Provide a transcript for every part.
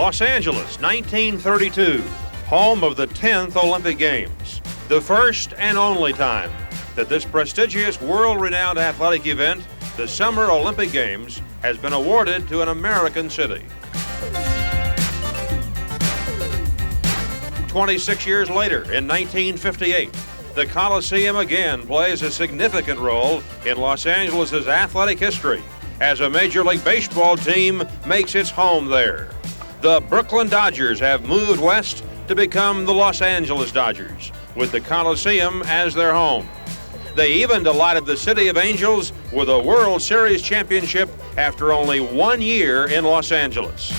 Los Angeles, 1932, home of the 10th Olympic Games. The first and only time that this prestigious, world-renowned athletic event, the Summer Olympic Games, has been awarded to an American city. 26 years later, in 1958, the Coliseum again plays a significant role in Los Angeles' athletic history as a Major League Baseball team makes its home there. The Brooklyn Dodgers have moved west to become the Los Angeles Dodgers, with the Coliseum as their home. They even delighted the City of Angels with a World Series championship after only 1 year in Los Angeles.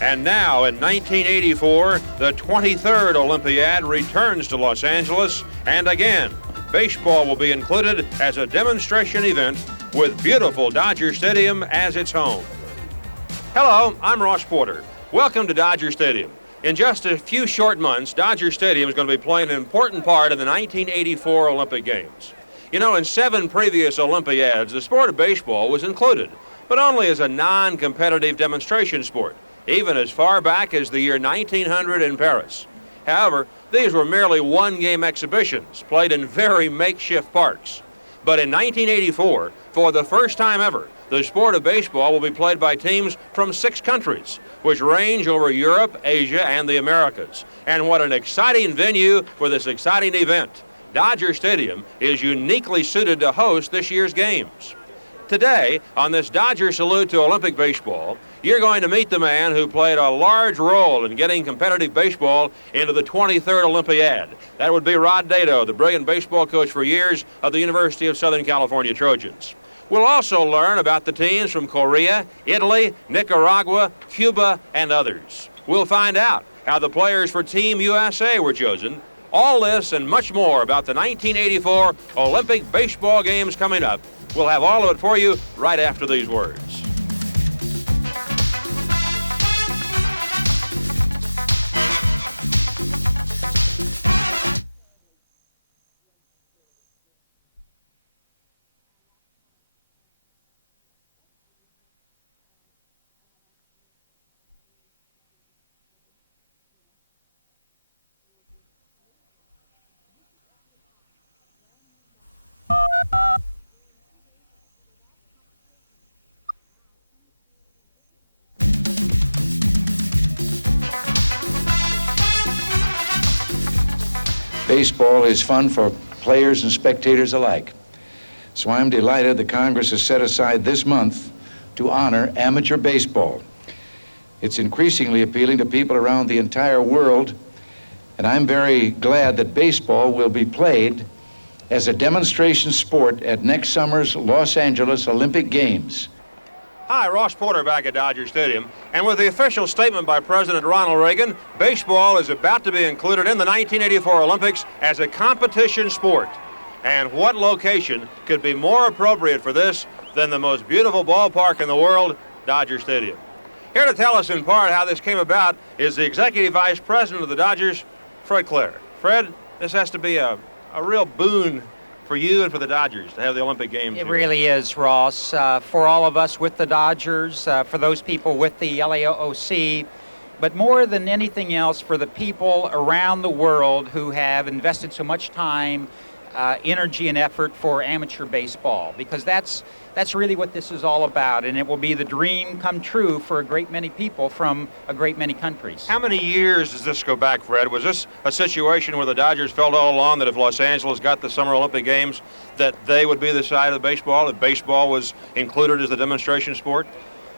And now, in 1984, the 23rd Olympiad returns to Los Angeles, and again, baseball will be included as a demonstration event with beautiful Dodger Stadium as its home. Hello, I'm Ross Porter. Welcome to Dodger Stadium. In just a few short months, Dodger Stadium is going to be playing an important part in the 1984 Olympic Games. You know, in 7 previous Olympiads, the sport of baseball was included, but only as a non-competitive demonstration sport, even as far back as the year 1900 in Paris. However, these were merely one-game exhibitions played in very makeshift parks. But in 1984, for the first time ever, the sport of baseball will be played by teams from 6 countries, which range over Europe, Asia, and the Americas. And what an exciting venue for this exciting event. Dodger Stadium is uniquely suited to host this year's games. Today, on this Dodger Salute to Olympic Baseball, you're going to meet the man who played a large role in getting competitive baseball into the 23rd Olympiad. That would be Rod Dedeaux, the brilliant baseball coach for years of the University of Southern California Trojans. We'll also learn about the teams from Korea, Italy, Nicaragua, Cuba, and others. We'll find out how the players for Team USA were chosen. All this and much more about the 1984 Olympic baseball games coming up. We'll have all of it for you right after these words. Baseball is fun for players and spectators alike. So I'm delighted the Congress has set aside this month to honor amateur baseball. It's increasingly appealing to people around the entire world, and I'm very glad that baseball will be played as a demonstration sport at next summer's Los Angeles Olympic Games. Hi, Ross Porter back at Dodger Stadium. And with the official statement by President Ronald Reagan, baseball is about to be included in the 1984 Olympics as a competition sport. And what location could be more appropriate for this than the most beautiful ballpark in the world, Dodger Stadium? Here to tell us in part how this came about is the Executive Vice President of the Dodgers, Fred Clare. Fred, this has to be a real boon for you and for the Dodgers to have the Olympic Games. It really is, Ross. For all of us with the Dodgers, for those people with the LAOC, but more than anything else, for the people around the world who have invested so much time, energy, and effort for amateur baseball, because that's really what this is all about, and it will be the dream come true for a great many people from a great many countries. How many years does this go back, Fred? Was this a situation where the Dodgers felt all along that if Los Angeles got the Summer Olympic Games, that they would be the side of baseball, that baseball was included as the demonstration sport?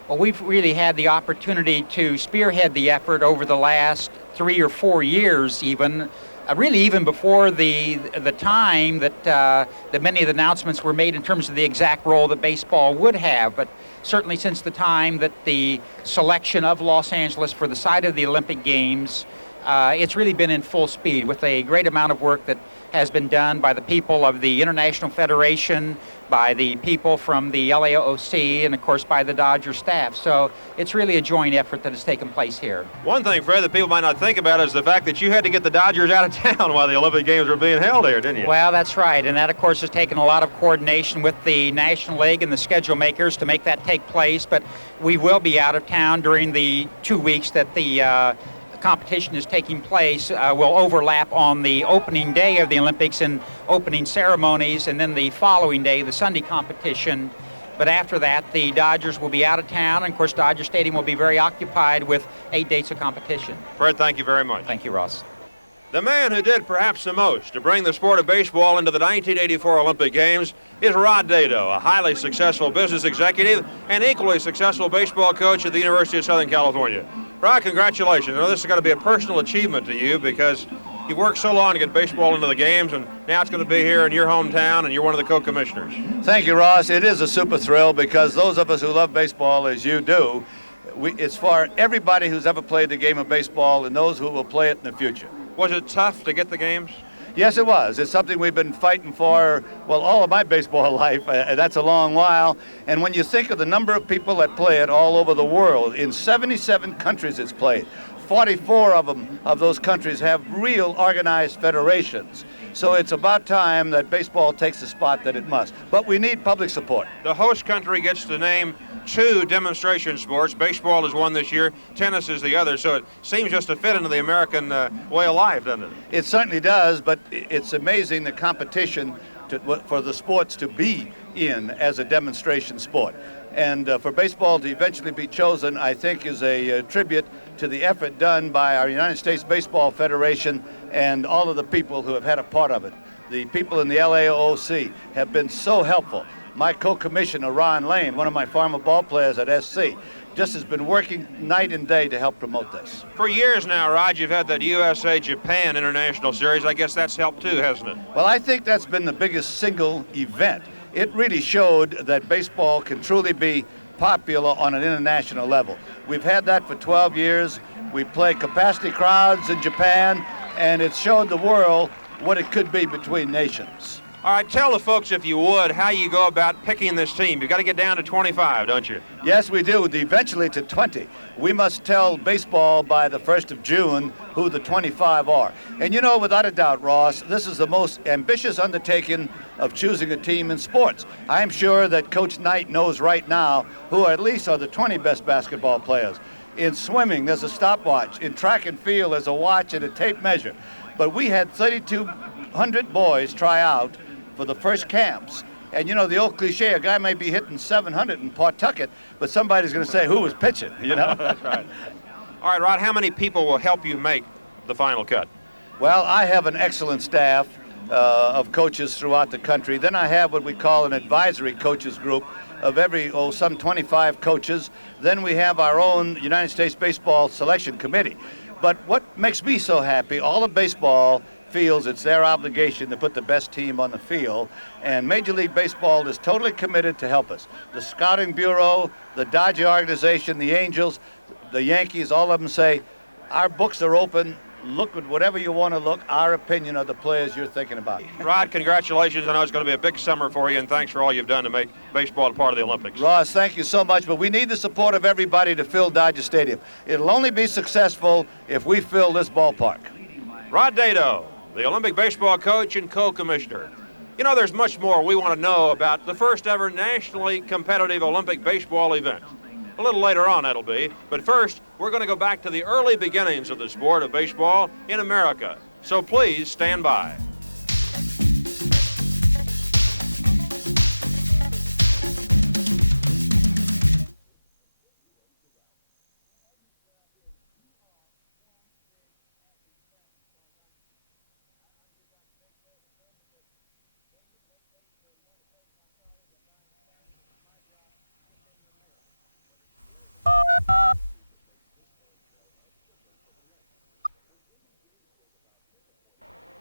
Well, we've really had the opportunity to spearhead the effort over the last 3 or 4 years even, really even before the time that many of the announcements were made in terms of the exact role that baseball would have, but certainly since the time that the selection of Los Angeles for the site of the Olympic Games it's really been in full speed with a great amount of work that has been done by the people of the International Federation, by the people from the LAOC, and of course by the Dodger staff. So it's really a joint effort that has taken place here. One thing, Fred, that people might not think about is the fact that you had to get the Dodgers out of town while the Olympic Games were being held here, didn't you? Well, that's right, and that of course has taken a lot of coordination with the National League and the schedule makers to make that take place, but we will be out of town during the 2 weeks that the competition is taking place. Will overlap on the opening day of the Olympics and opening ceremonies, and then the following day, the Sunday competition. But after that, the Dodgers will be out of town, and of course, Dodger Stadium will be very occupied with 8 dates of competition. Fred, thank you very much. Thank you, Ross. The man who did perhaps the most to bring the sport of baseball into the 1984 Olympic Games is Rod Dado, a highly successful business executive and equally successful baseball coach at the University of Southern California. Rod, congratulations. I know this is going to be a personal achievement to you because you've worked so long to get baseball into the games, and now it's going to be here in your hometown, and you're one of the co-commissioners. Thank you, Ross. It is a super thrill because those of us who love baseball, as you do, it's for everybody who's ever played the game of baseball and those who will play it in the future. Was it tough to get the games? Yes, it was. It's something we've been fighting for, well, all of my baseball life. That's a long while. And when you think of the number of people that play it all over the world, in 77 countries it's played. 44 of those countries have real organized federations. So it's about time that baseball takes the spot that it must. But we need public support. The host country gets to name 2 demonstration sports. Baseball is one this year, tennis is the other, so it seems just to fit into the American way of life, doesn't it? It certainly does, but it's amazing the competition for the sports to be in as a demonstration sport. And for baseball to eventually be chosen, I think, is a tribute to the effort done by our United States Baseball Federation and all of the people who have had a part of it. The people in the LAOC have been so helpful. My co-commissioner, Ron Lane, one of my former ball players at SC, just has been working night and day to help promote this. For years now, Rod, you've had that USA-Japan International Series. I guess that's helped too, hasn't it? Well, I think that's been the biggest single event. It really showed that baseball can truly be popular on an international level. We've had that for 12 years. We play capacity crowds in Japan, and it showed the world what it could be between nations. All right, tell the folks, if you would, how you go about picking this team. You've got to get down to 25, don't you? Yes, we do, eventually to 20. We must tell baseball by the 1st of June who the 25 are. And you know, without a doubt, Ross, this is the most ambitious undertaking of choosing a team in sports. I'm sure that Coach Knight knows right now who at least are the 20 best basketball players. In swimming, there's a stopwatch. In track and field, there's a watch and a tape measure. But we had 3,200 boys try out for the first camps. And you know, the old cliche, a guy may be hitting 700 in Pawtucket, but somebody's going to say who was pitching, you know? That's right. All right, Rod, how many people will help you make the final cut? Well, I have an excellent staff of coaches throughout the country. Then I have what we call an advisory coaches group of some 25 coaches. Then we have our own United States Baseball Selection Committee. But what makes me so happy, all of baseball feels it's their obligation to put the best team on the field, and Major League Baseball is totally committed to help us. The Scouting Bureau, the Dodger organization, the Angels, the Yankees, all of them say, our books are open, look at whatever you want to look, our opinion of the players you're thinking about. Rod, congratulations. I know it's going to be a big summer for you, and thanks for all you've done to make baseball a part of the Olympics. Ross, thank you so much, but we need the support of everybody to fill Dodger Stadium. It'll only be successful if we fill this ballpark. Rod Dado, the Olympic baseball coach and co-commissioner. You know, there's much more we want to know about the first ever nationally competitive Olympic baseball event. A little later on, that'll be. But first, we're going to go back to the early beginnings of the sport of baseball in America. So please stand by.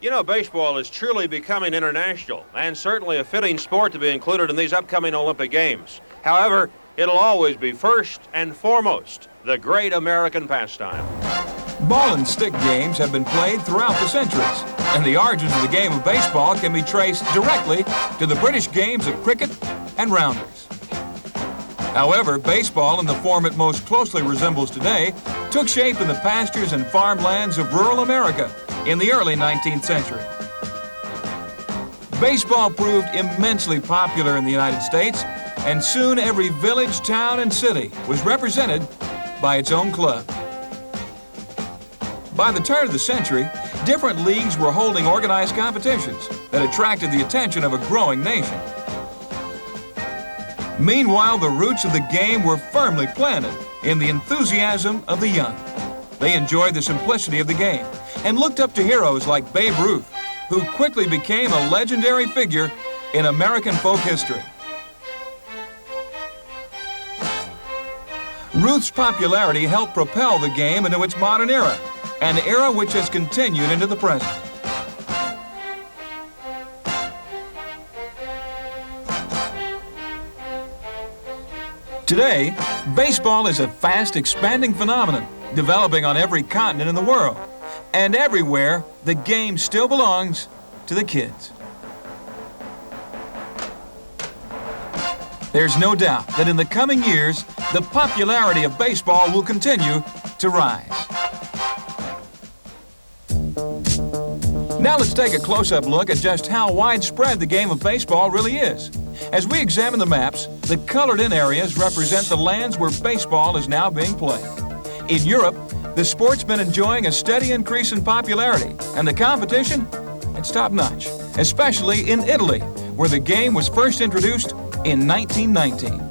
You know, baseball is truly becoming international and certainly a fitting sport to be included in these upcoming Olympic Games. However, it'll always be first and foremost the great American pastime. Ball and stick games have been played throughout the centuries, and the origins of the game of baseball can be traced directly to the British games of cricket and rounders. However, baseball in the form it most closely resembles today took shape in the pastures and farmlands of rural America in the early 19th century. Baseball proved immensely popular in the United States, and soon every village, town, and city was represented by its own club. By the turn of the century, different leagues were holding organized competitions that attracted the attention of a growing nation. Meanwhile, the roots of the game were firmly planted in the enthusiasm of the young. They enjoyed the simplicity of the game and looked up to heroes like Babe Ruth, who quickly became a legendary figure in American folk history. Ruth's popularity helped propel the game into its modern era, an era which has continued into the present. Today, baseball is a fast expanding phenomenon, developing on every continent in the world. And everywhere, the game still belongs to the kids. There's no doubt that in the coming years, the popularity of baseball will continue to rise. Now let's take a close-up look at just how widespread the game of baseball really is. As we examine the maps, the colored-in areas represent the lands where baseball is now being played. In Europe, the sport's been enjoying a steady increase in popularity, and the competition, it's top-notch, especially in Italy, where the game was first introduced in 1919.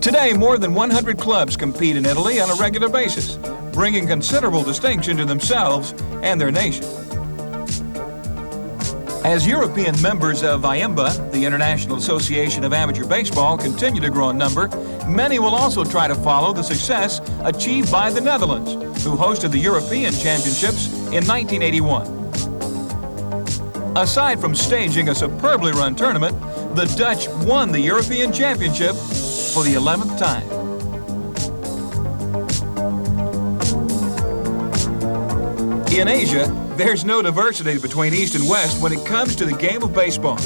Today, more than 100 clubs compete in Italy on a regular basis, bringing considerable distinction to themselves and their nation. As European members of IAMBA, the International Association of Amateur Baseball, continue to grow in number, many will also try to follow the success achieved by the Netherlands, who hosted the European Championships in 1981. Aside from staging a superbly run tournament, the Dutch won the European Championship for the 11th time. In Asia, there's no diversity between East and West when it comes to the game of baseball.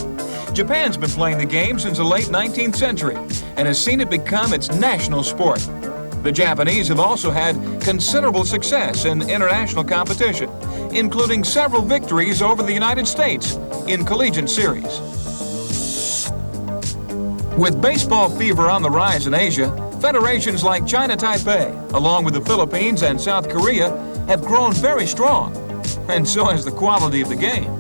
Japan's been playing the game since the late 19th century and has seen it become its national sport. The Japanese have also had considerable success in international competition, including several victories over the United States in collegiate series. With baseball fever on the rise in Asia, federations like China Taipei, along with the Philippines and South Korea, have grown very strong, and so has the quality of the game.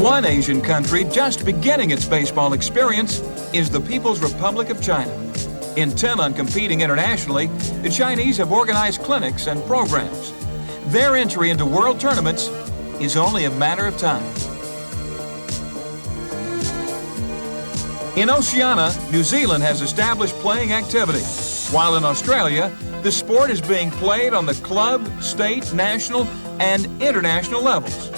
One Asian country just beginning its baseball experience is the People's Republic of China. Intent on competing internationally, the Chinese have organized clinics and programs. Their entry into world tournaments is only a matter of time. In Oceania, New Zealand has established playing activity, while in Australia, the sport is being played on the club, state, national, and international levels.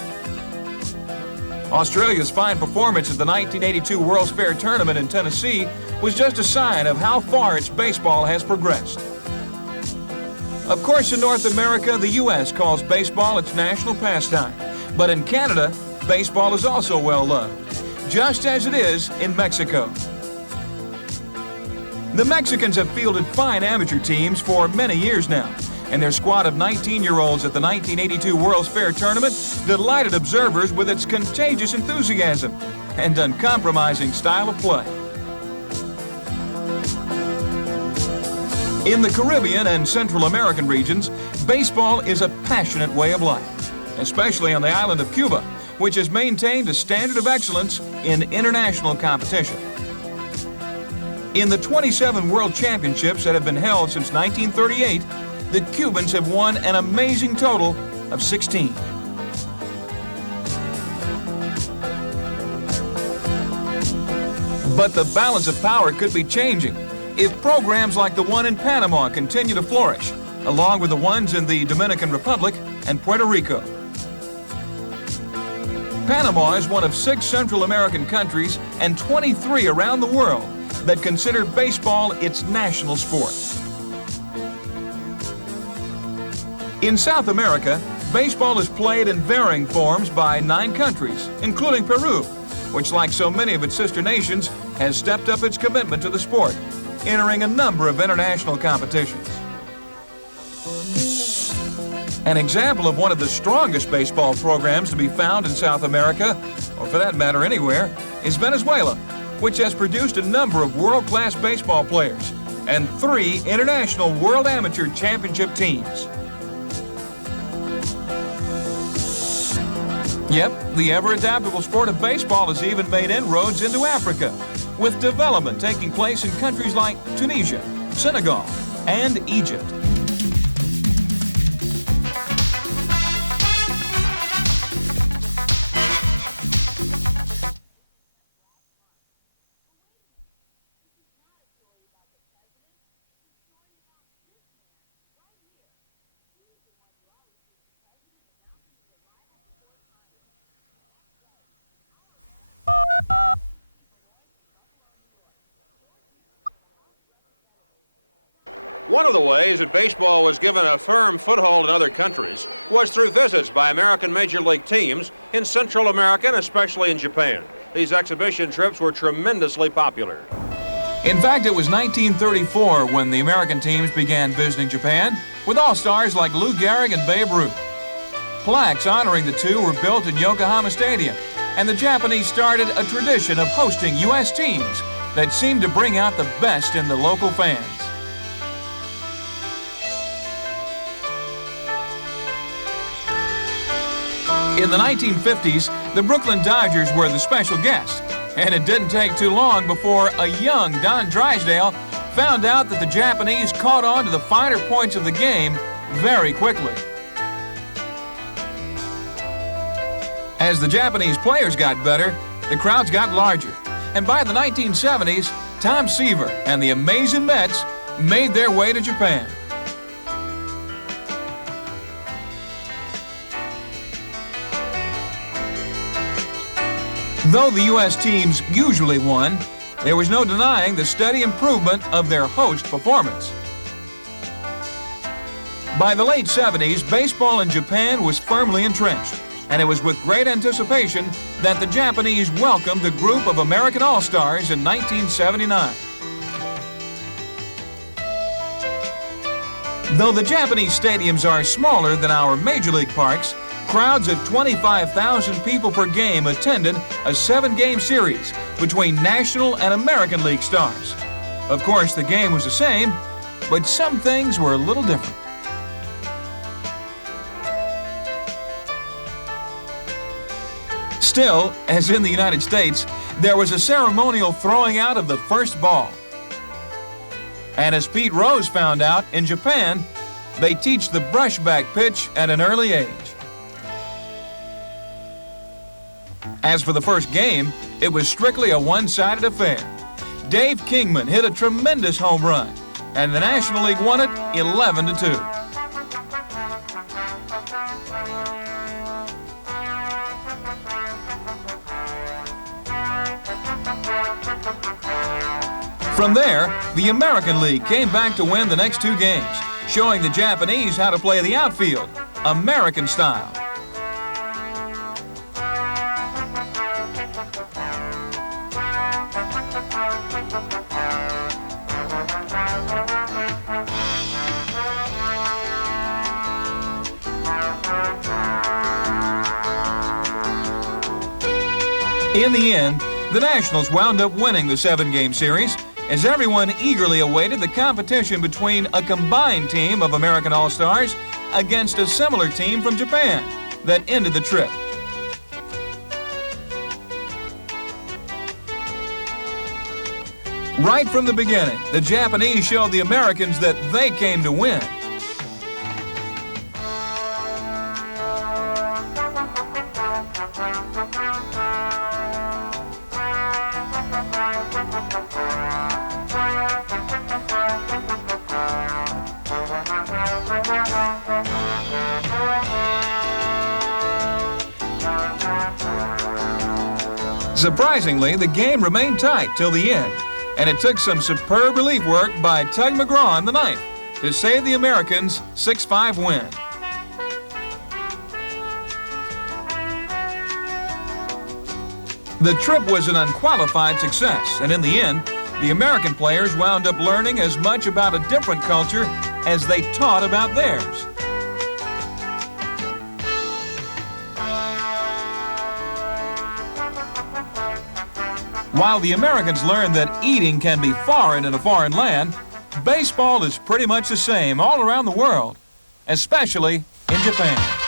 Australia's fine performance at the 1982 World's Fair Tournament in Tennessee was just a sign of how far its baseball has progressed. Of course, in North America, the U.S. calls baseball its national pastime. But in Canada, baseball is also well loved, just as it is in Mexico. The Mexicans have fielded fine amateur teams for many years now, and their squad of 19-year-olds at the 1982 World's Fair Tournament delighted observers with its contagious enthusiasm and uncompromising style of play. In the Caribbean and Central American regions, baseball is a passionate way of life, especially on the island of Cuba, which has maintained a standard of excellence in international competition. In the 27 World Championships that have been held since 1938, the Cubans have won an amazing total of 16. But the balance of power could be changing if programs like the one in Panama continue to flourish, along with the ones in the Dominican Republic and Puerto Rico. Panama is one of 6 Central American countries and 23 around the world that consider baseball its national sport. In South America, baseball is played in varying forms by 9 countries, including Peru, which, like so many of its sister nations, has stepped up its commitment to the sport, entering a number of international competitions. An example of one of the strongest baseball programs to be found in South America, or for that matter anywhere, is Venezuela, which has produced a number of world-class baseball players and 3 international World Amateur Championship teams. Yep, the ever-adaptable sport of baseball has even made inroads into Africa, with development taking place in countries like Tunisia, Senegal, and Egypt. One of the ways that baseball was given a firm foothold in other countries was through visits by American Major League teams in Central America and especially in Japan. These exhibition trips were tremendously popular. In fact, it was 1934 when the American teams began visiting Japan with all-stars like Lou Gehrig and Babe Ruth. Plaques honoring the two were built in Yokohama Stadium, and the Japanese started a tradition of hosting U.S. teams that seemed to bring out the best in the local fans. In the 1950s, the Brooklyn Dodgers were the special guest, and it didn't take too long before a young Don Drysdale found out that the Japanese caught on to the finer points of the game very quickly. As the Japanese players got better, the crowds got larger, and by the 1970s, Tom Seaver and the amazing Mets made their way to Japan. Though the U.S. teams usually won, there was no denying the steady improvement of their host performance. By the late 70s, baseball in Japan was firmly entrenched, and it was with great anticipation that the Japanese welcomed a group of American All-Stars in 1979. Though the Japanese stadiums are smaller than our Major League parks, crowds of 25,000 people per game attended a 7-game series between National and American League stars. Of course, the game was the same, but some things were a little different. Still, as in the United States, there was a ceremonial throwing out of the first ball. And as Pete Rose found out, in Japan, they teach the brushback pitch at an early age. As for the first game, it was strictly a one-sided affair. Dave Kingman hit a tremendous home run, and the National League won it 11-2. From there, the American League came back to win the next 2 games, showing the Japanese how to play the outfield, American style. In the end, the Nationals wound up winning the 7-game series as everyone eagerly awaited the competition between a combined team of American All-Stars against a similar team from Japan that ended the trip. Right from the beginning, the Japanese showed the Americans that they came to win. Surprisingly, the game remained tight till the end, and it took some superb relief work by Tug McGraw in the ninth to save the Americans' 6-5 win. The trip was an unqualified success, and in the end, the American players wound up learning as much about a different culture as they taught about theirs. While the Americans learned that eating can be foreign in a foreign land, baseball is pretty much the same all around the world, especially in Japan.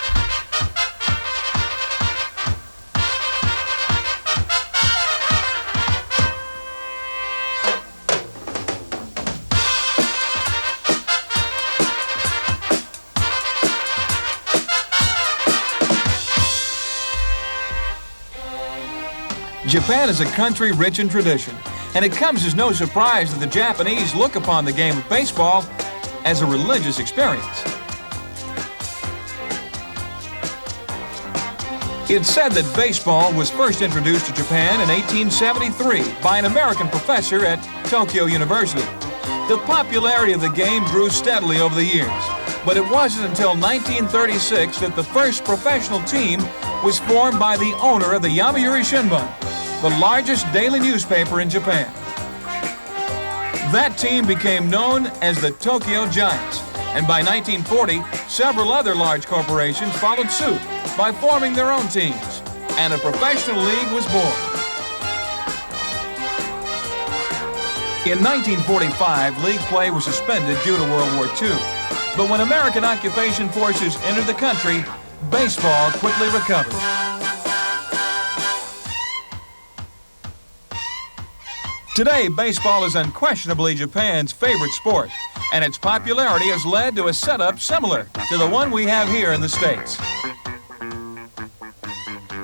Japan is a country rich in tradition, and it comes as no surprise that the Japanese look upon the game of baseball as a religious experience. It's said that baseball was first introduced to Japan in 1873 by an American professor at Tokyo University. The popularity of the game grew steadily over the years, but it wasn't until 1936 that the first professional team was formed by the owner of the Yomiuri Shimbun, the largest daily newspaper in Japan. That team became known as the Tokyo Giants, and by 1940, several other large corporations followed suit by forming their own teams, and a professional league was born. In 1945, league play was suspended due to World War II, but when American occupation forces entered the country, baseball quickly recovered. Today, baseball is unquestionably Japan's favorite sport, and its popularity has led to a setup similar to the one we have here in the States.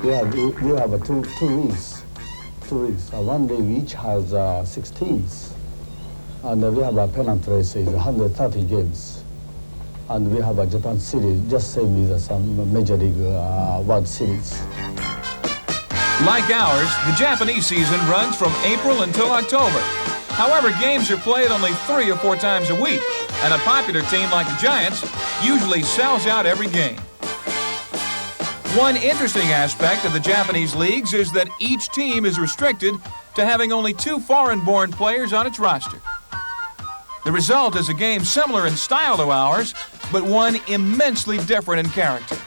Yeah, we have two leagues. One league each has 6 teams, and we have a pennant race is 130 games, and we have a Japan series, just same as some Major League World Series. Like ours, the Japanese season runs from April until October. However, games are played only 3 or 4 times a week, and a popular team like the Giants usually sells out every game. One interesting aspect of the Japanese leagues is that each team is restricted to having only 2 foreign-born players on its roster. The result is a game similar in style to ours, but one immensely different in character.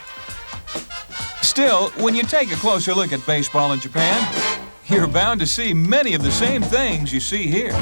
Still, when you take a closer look at baseball in Japan, you're bound to see many of the same things you see here.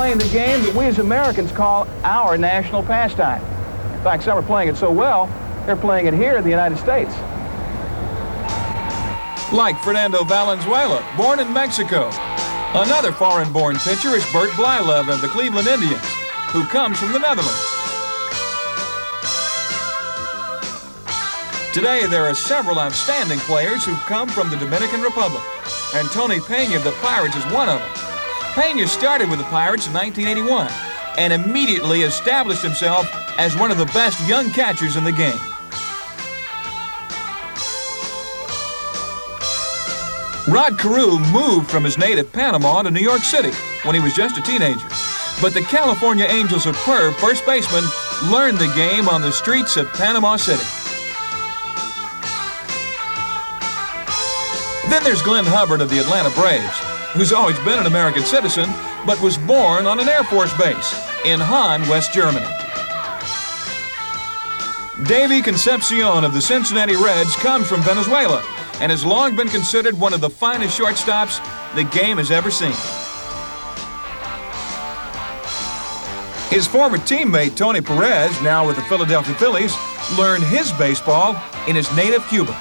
playing the game that we as Americans call our national pastime. In fact, some are playing it so well, they're playing it here in the United States. Like Fernando Valenzuela, born in Mexico. Another foreign-born pitcher is Bert Blylev of the Cleveland Indians, who comes from the Netherlands. Today, there are several outstanding players who've come from the Dominican Republic, and Tony Peña of the Pirates is one of them. Peña started with the Pirates in 1981 and immediately established himself as one of the best young catchers in the game. Rod Carew moved from his native Panama to New York City when he was just a teenager. But the California Angels of Perv first baseman learned the game on the streets of Panama City. Then there's Glenn Hubbard of the Atlanta Braves, who's always been an American citizen, but was born on an Air Force base in Hahn, West Germany. Davy Concepcion of the Cincinnati Reds comes from Venezuela and has long been considered one of the finest shortstops the game has ever seen. His former teammate, Tony Perez, now with the Philadelphia Phillies, learned his baseball in his native Cuba.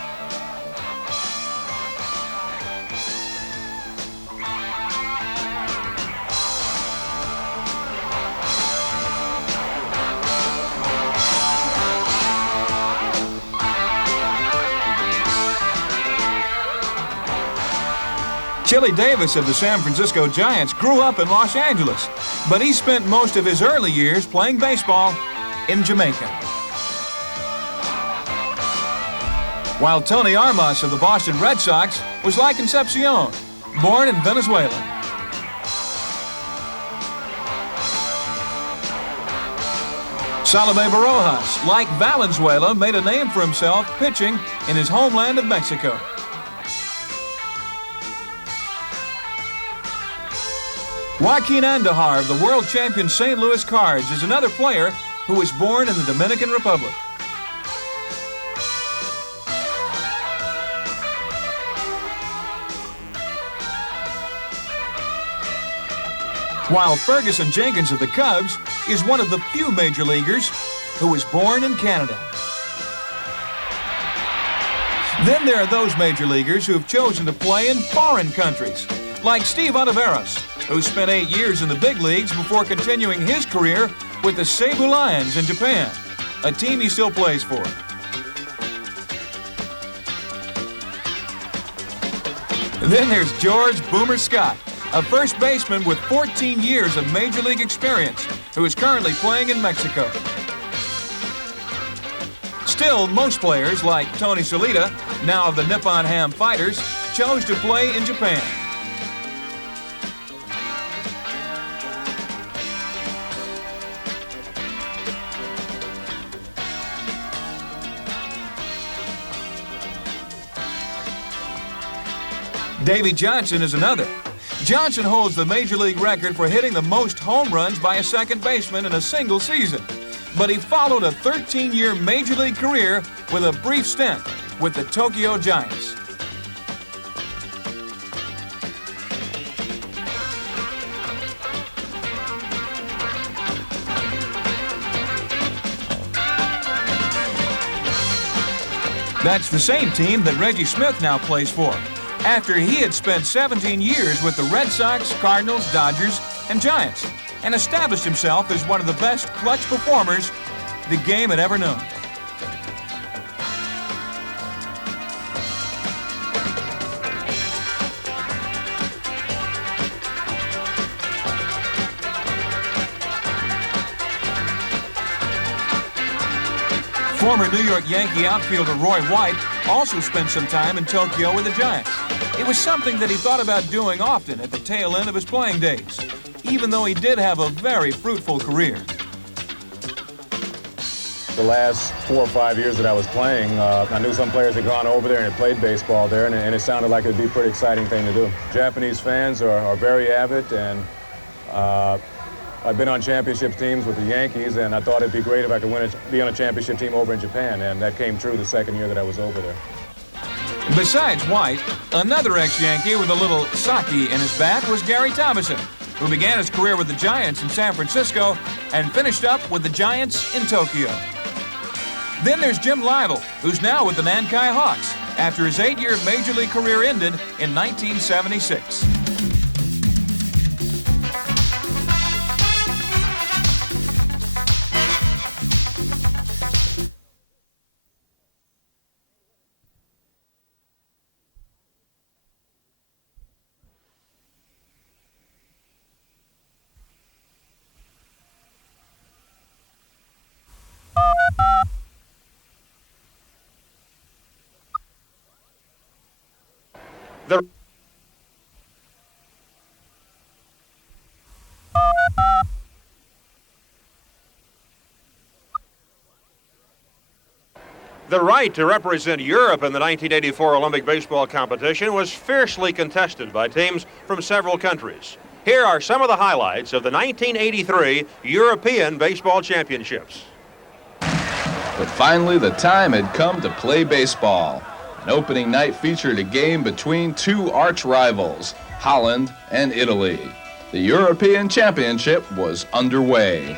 Chili Davis of the San Francisco Giants grew up in Los Angeles, but he spent most of his early years playing baseball in Jamaica. While Tony Armas of the Boston Red Sox was like Concepcion, born in Venezuela. Salome Barojas, like Valenzuela, made a name for himself pitching in his homeland of Mexico. Joaquin Andujar of the world champion St. Louis Cards is another player who was born in the Dominican Republic. While Ferguson Jenkins of the Cubs is one of the few major leaguers who was born in Canada. Then there are those major leaguers who have chosen to play in foreign countries, like Steve Oliveros, who spent 8 years in the big leagues before continuing his career with the Seibu Lions in Japan, a team he still plays for. Then there's George Boomer Scott, a first baseman with 14 years of major league experience, who is currently playing in Mexico. Still, most players, like Tony Solita, now of the Nippon Ham Fighters, chose to play in Japan. Davey Johnson is another. Johnson holds the major league record for hitting the most home runs by a second baseman in a single season. But he followed a 13-year major league career with a brief stint with the Tokyo Giants. That's the same team that Reggie Smith now plays for, after he had spent 17 years with the Red Sox, Cardinals, Dodgers, and Giants, and established himself as one of the best clutch performers the game had ever known. Former New York Yankee outfielder Roy White also spent some time in Tokyo with the Giants. It was something that he thought about doing often at the tail end of his playing days, even though he did have a very fruitful career. The last 4 or 5 years that I was playing, I knew some players had gone over there and had played baseball there, and it sounded like it would be a pretty exciting thing to do. Japanese fans are very avid, and I've been on championship teams with the Yankees, and I thought it'd be great if I could be on a championship team over in Japan, and that came true the second year that I was over there. Besides White, another ex-Yankee with a little sake in his bat was Gary Thomason, who began his career with the Giants in San Francisco and finished up with the Giants in Tokyo. Then there's Jim Lytle, who's now with the Nankai Hawks after his 8-year Major League career ended in 1976. The right to represent Europe in the 1984 Olympic baseball competition was fiercely contested by teams from several countries. Here are some of the highlights of the 1983 European Baseball Championships. But finally, the time had come to play baseball. An opening night featured a game between two arch rivals, Holland and Italy. The European Championship was underway.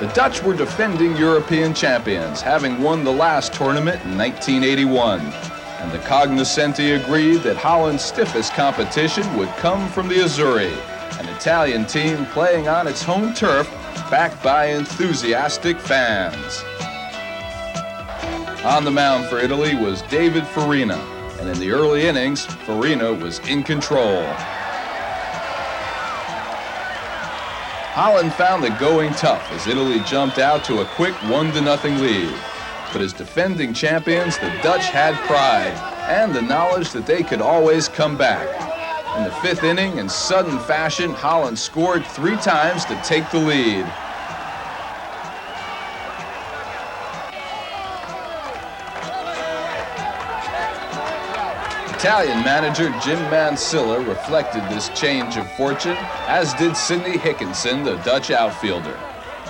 The Dutch were defending European champions, having won the last tournament in 1981. And the cognoscenti agreed that Holland's stiffest competition would come from the Azzurri, an Italian team playing on its home turf, backed by enthusiastic fans. On the mound for Italy was David Farina, and in the early innings, Farina was in control. Holland found the going tough as Italy jumped out to a quick 1-0 lead. But as defending champions, the Dutch had pride and the knowledge that they could always come back. In the 5th inning, in sudden fashion, Holland scored 3 times to take the lead. Italian manager Jim Mansilla reflected this change of fortune, as did Sidney Hickinson, the Dutch outfielder.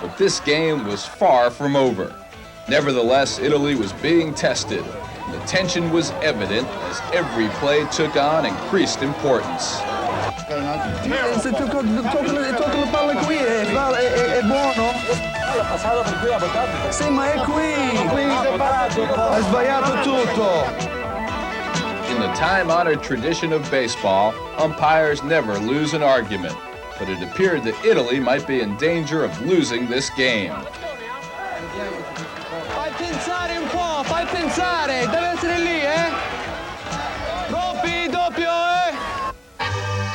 But this game was far from over. Nevertheless, Italy was being tested, and the tension was evident as every play took on increased importance. Se tocca la palla qui, è buono. Sì, ma è qui. Ha sbagliato tutto. In the time-honored tradition of baseball, umpires never lose an argument, but it appeared that Italy might be in danger of losing this game. Fai pensare un po', fai pensare, deve essere lì, doppio,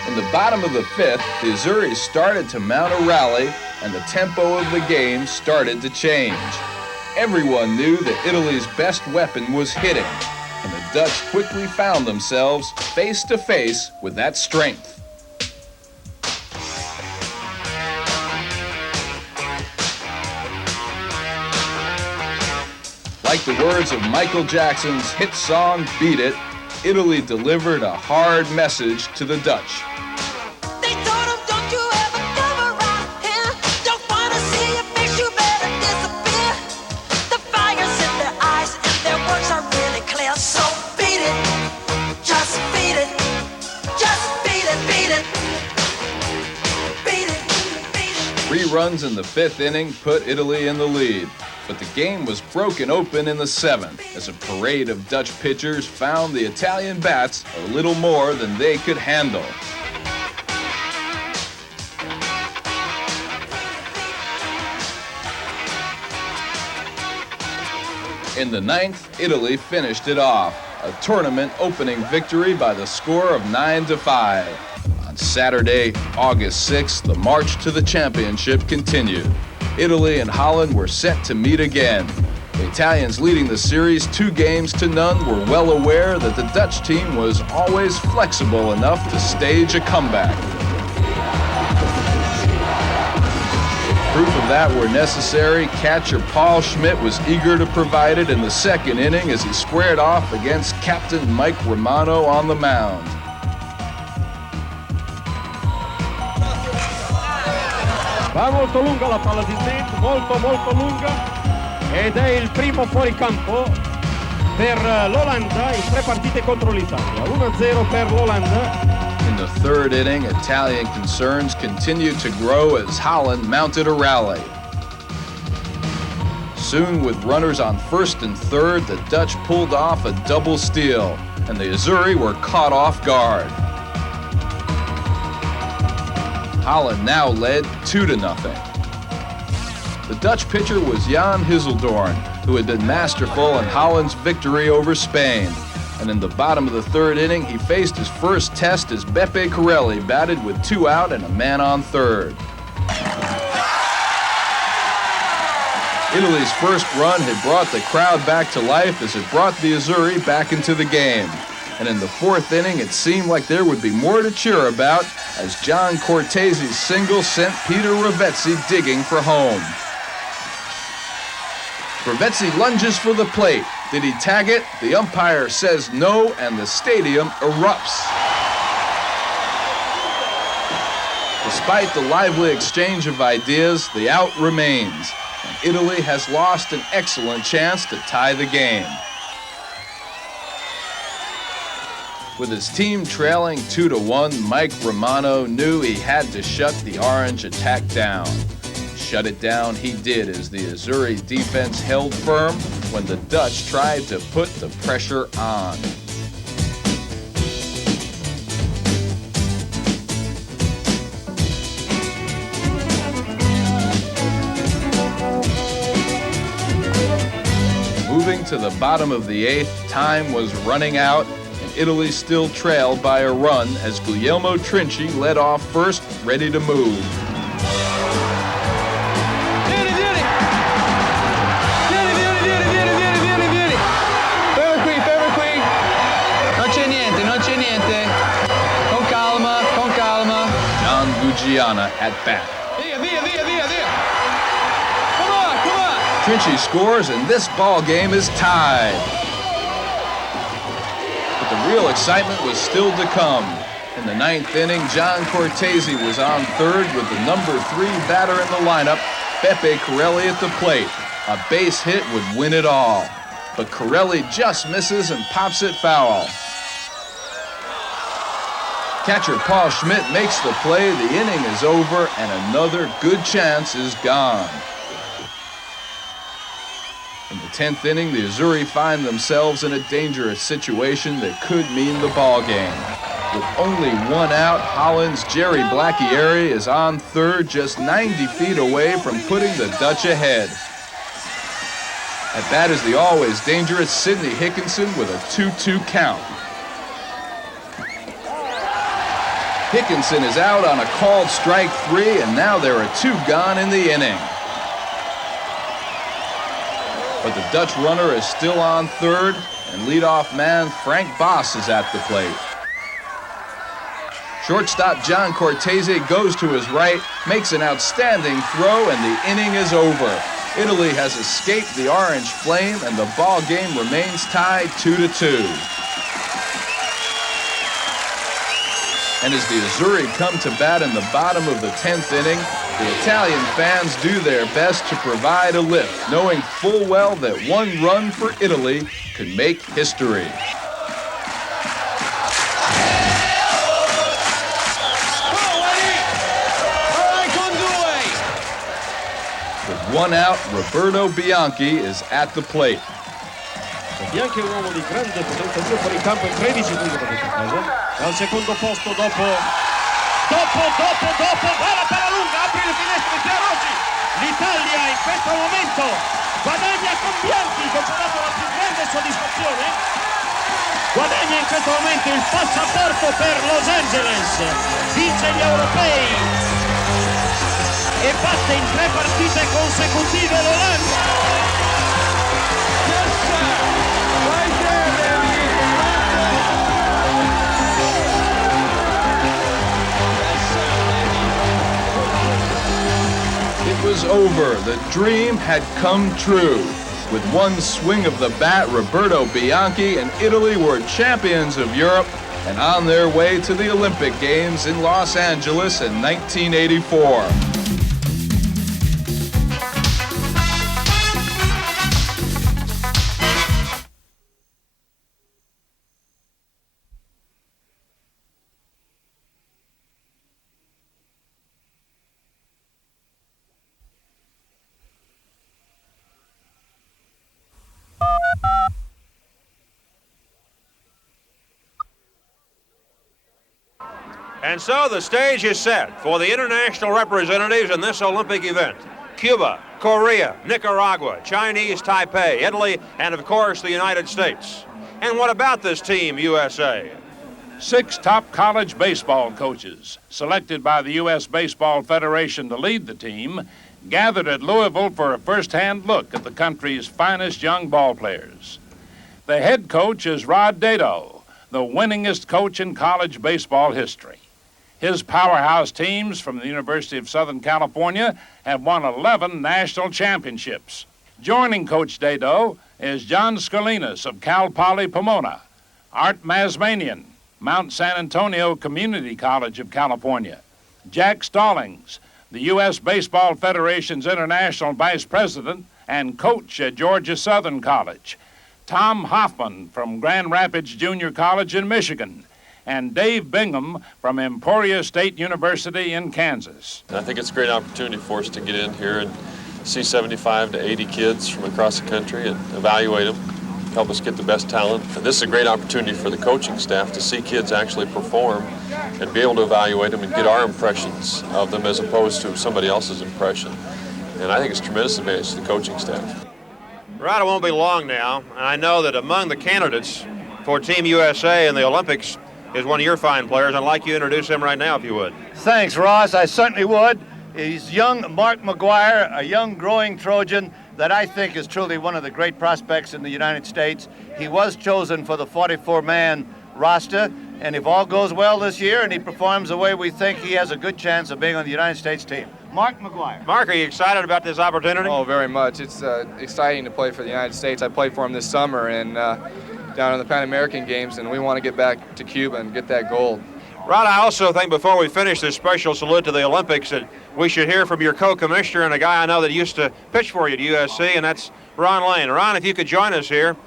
In the bottom of the 5th, the Azzurri started to mount a rally, and the tempo of the game started to change. Everyone knew that Italy's best weapon was hitting, and the Dutch quickly found themselves face to face with that strength. Like the words of Michael Jackson's hit song, Beat It, Italy delivered a hard message to the Dutch. They told him, don't you ever come around here. Don't want to see your face, you better disappear. The fire's in their eyes and their words are really clear. So beat it, just beat it, just beat it, beat it. Beat it, beat it. 3 runs in the 5th inning put Italy in the lead. But the game was broken open in the 7th as a parade of Dutch pitchers found the Italian bats a little more than they could handle. In the 9th, Italy finished it off, a tournament opening victory by the score of 9-5. On Saturday, August 6th, the march to the championship continued. Italy and Holland were set to meet again. The Italians, leading the series 2-0, were well aware that the Dutch team was always flexible enough to stage a comeback. Proof of that were necessary, catcher Paul Schmidt was eager to provide it in the 2nd inning as he squared off against Captain Mike Romano on the mound. Va molto lunga la palla di Smith, molto lunga, ed è il primo fuoricampo per l'Olanda in 3 partite contro l'Italia. 1-0 per l'Olanda. In the third inning, Italian concerns continued to grow as Holland mounted a rally. Soon, with runners on first and third, the Dutch pulled off a double steal, and the Azzurri were caught off guard. Holland now led 2-0. The Dutch pitcher was Jan Hizseldorn, who had been masterful in Holland's victory over Spain. And in the bottom of the third inning, he faced his first test as Beppe Corelli batted with 2 out and a man on third. Italy's first run had brought the crowd back to life as it brought the Azzurri back into the game. And in the fourth inning, it seemed like there would be more to cheer about as John Cortese's single sent Peter Ravezzi digging for home. Ravezzi lunges for the plate. Did he tag it? The umpire says no, and the stadium erupts. Despite the lively exchange of ideas, the out remains, and Italy has lost an excellent chance to tie the game. With his team trailing 2-1, Mike Romano knew he had to shut the Orange attack down. Shut it down he did as the Azzurri defense held firm when the Dutch tried to put the pressure on. Moving to the bottom of the eighth, time was running out, and Italy still trailed by a run as Guglielmo Trinci led off first, ready to move. Gianna at bat. Come on. Trinci scores, and this ball game is tied. But the real excitement was still to come. In the ninth inning, John Cortese was on third with the number 3 batter in the lineup, Beppe Corelli at the plate. A base hit would win it all. But Corelli just misses and pops it foul. Catcher Paul Schmidt makes the play, the inning is over, and another good chance is gone. In the 10th inning, the Azzurri find themselves in a dangerous situation that could mean the ball game. With only 1 out, Holland's Jerry Blackieri is on third, just 90 feet away from putting the Dutch ahead. At bat is the always dangerous Sidney Hickinson with a 2-2 count. Hickinson is out on a called strike 3, and now there are 2 gone in the inning. But the Dutch runner is still on third, and leadoff man Frank Boss is at the plate. Shortstop John Cortese goes to his right, makes an outstanding throw, and the inning is over. Italy has escaped the orange flame, and the ball game remains tied 2-2. And as the Azzurri come to bat in the bottom of the 10th inning, the Italian fans do their best to provide a lift, knowing full well that 1 run for Italy could make history. With 1 out, Roberto Bianchi is at the plate. Bianchi è un uomo di grande potenza in fuori campo in 13 secondi per questa cosa. È al secondo posto dopo va la palla lunga, apre le finestre Pierogi. L'Italia in questo momento guadagna con Bianchi che ci ha dato la più grande soddisfazione. Guadagna in questo momento il passaporto per Los Angeles, vince gli europei e batte in 3 partite consecutive l'Olanda. It was over. The dream had come true. With 1 swing of the bat, Roberto Bianchi and Italy were champions of Europe and on their way to the Olympic Games in Los Angeles in 1984. And so the stage is set for the international representatives in this Olympic event. Cuba, Korea, Nicaragua, Chinese Taipei, Italy, and of course the United States. And what about this team, USA? 6 top college baseball coaches, selected by the U.S. Baseball Federation to lead the team, gathered at Louisville for a first-hand look at the country's finest young ball players. The head coach is Rod Dedeaux, the winningest coach in college baseball history. His powerhouse teams from the University of Southern California have won 11 national championships. Joining Coach Dedeaux is John Scalinas of Cal Poly Pomona, Art Masmanian, Mount San Antonio Community College of California, Jack Stallings, the U.S. Baseball Federation's International Vice President and coach at Georgia Southern College, Tom Hoffman from Grand Rapids Junior College in Michigan, and Dave Bingham from Emporia State University in Kansas. I think it's a great opportunity for us to get in here and see 75 to 80 kids from across the country and evaluate them, help us get the best talent. And this is a great opportunity for the coaching staff to see kids actually perform and be able to evaluate them and get our impressions of them as opposed to somebody else's impression. And I think it's a tremendous advantage to the coaching staff. Rod, it won't be long now, and I know that among the candidates for Team USA in the Olympics is one of your fine players. I'd like you to introduce him right now, if you would. Thanks, Ross. I certainly would. He's young Mark McGuire, a young growing Trojan that I think is truly one of the great prospects in the United States. He was chosen for the 44-man roster, and if all goes well this year and he performs the way we think, he has a good chance of being on the United States team. Mark McGuire. Mark, are you excited about this opportunity? Oh, very much. It's exciting to play for the United States. I played for him this summer and down in the Pan American Games, and we want to get back to Cuba and get that gold. Rod, I also think before we finish this special salute to the Olympics that we should hear from your co-commissioner and a guy I know that used to pitch for you at USC, and that's Ron Lane. Ron, if you could join us here.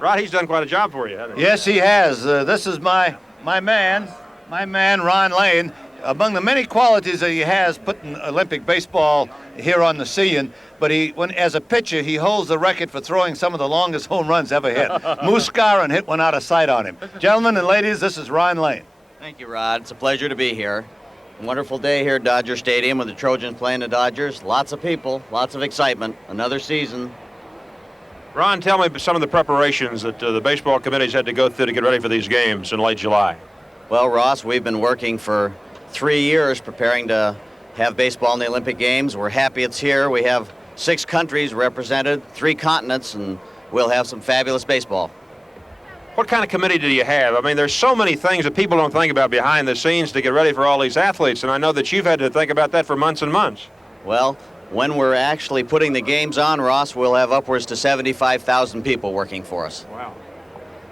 Rod, he's done quite a job for you, hasn't he? Yes, he has. This is my man, Ron Lane. Among the many qualities that he has, putting Olympic baseball here on the scene, but as a pitcher, he holds the record for throwing some of the longest home runs ever hit. Moose Scaron hit one out of sight on him. Gentlemen and ladies, this is Ron Lane. Thank you, Rod. It's a pleasure to be here. A wonderful day here at Dodger Stadium with the Trojans playing the Dodgers. Lots of people, lots of excitement. Another season. Ron, tell me some of the preparations that the baseball committees had to go through to get ready for these games in late July. Well, Ross, we've been working for 3 years preparing to have baseball in the Olympic Games. We're happy it's here. We have 6 countries represented, 3 continents, and we'll have some fabulous baseball. What kind of committee do you have? I mean, there's so many things that people don't think about behind the scenes to get ready for all these athletes, and I know that you've had to think about that for months and months. Well, when we're actually putting the games on, Ross, we'll have upwards to 75,000 people working for us. Wow.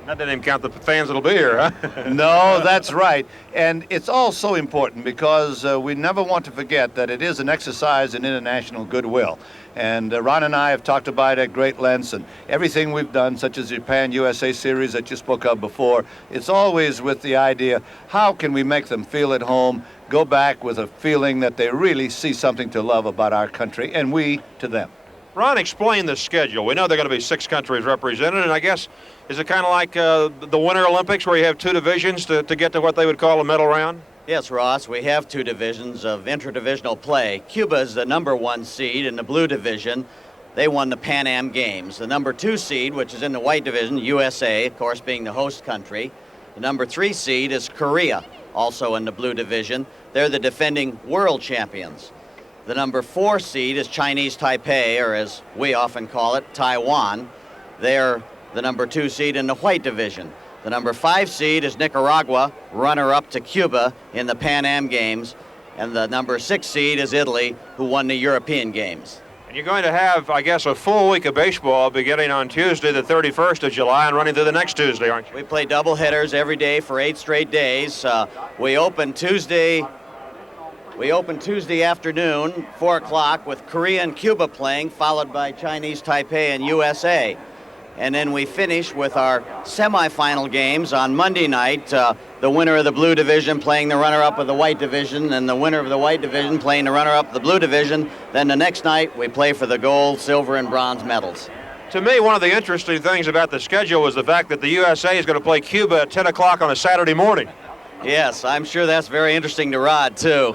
That didn't even count the fans that'll be here, huh? No, that's right. And it's all so important because we never want to forget that it is an exercise in international goodwill. And Ron and I have talked about it at great lengths, and everything we've done, such as the Japan USA series that you spoke of before, it's always with the idea, how can we make them feel at home, go back with a feeling that they really see something to love about our country, and we to them. Ron, explain the schedule. We know there are going to be 6 countries represented, and I guess, is it kind of like the Winter Olympics where you have 2 divisions to get to what they would call a medal round? Yes, Ross, we have 2 divisions of interdivisional play. Cuba is the number 1 seed in the blue division. They won the Pan Am Games. The number 2 seed, which is in the white division, USA, of course, being the host country. The number 3 seed is Korea, also in the blue division. They're the defending world champions. The number 4 seed is Chinese Taipei, or as we often call it, Taiwan. They're the number 2 seed in the white division. The number 5 seed is Nicaragua, runner-up to Cuba in the Pan Am Games. And the number 6 seed is Italy, who won the European Games. And you're going to have, I guess, a full week of baseball beginning on Tuesday, the 31st of July, and running through the next Tuesday, aren't you? We play double headers every day for 8 straight days. We open Tuesday afternoon, 4 o'clock, with Korea and Cuba playing, followed by Chinese Taipei and USA. And then we finish with our semifinal games on Monday night, the winner of the blue division playing the runner-up of the white division, and the winner of the white division playing the runner-up of the blue division. Then the next night, we play for the gold, silver, and bronze medals. To me, one of the interesting things about the schedule was the fact that the USA is going to play Cuba at 10 o'clock on a Saturday morning. Yes, I'm sure that's very interesting to Rod, too.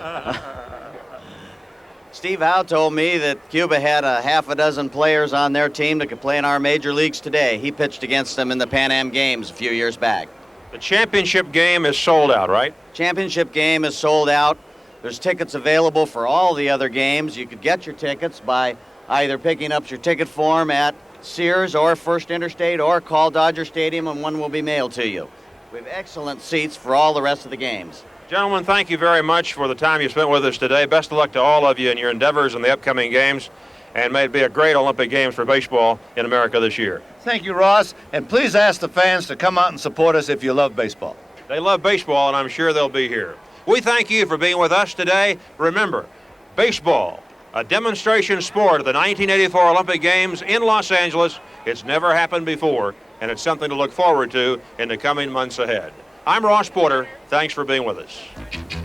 Steve Howe told me that Cuba had a half a dozen players on their team that could play in our major leagues today. He pitched against them in the Pan Am Games a few years back. The championship game is sold out, right? Championship game is sold out. There's tickets available for all the other games. You could get your tickets by either picking up your ticket form at Sears or First Interstate, or call Dodger Stadium and one will be mailed to you. We have excellent seats for all the rest of the games. Gentlemen, thank you very much for the time you spent with us today. Best of luck to all of you in your endeavors in the upcoming games, and may it be a great Olympic Games for baseball in America this year. Thank you, Ross, and please ask the fans to come out and support us if you love baseball. They love baseball, and I'm sure they'll be here. We thank you for being with us today. Remember, baseball, a demonstration sport of the 1984 Olympic Games in Los Angeles. It's never happened before, and it's something to look forward to in the coming months ahead. I'm Ross Porter. Thanks for being with us.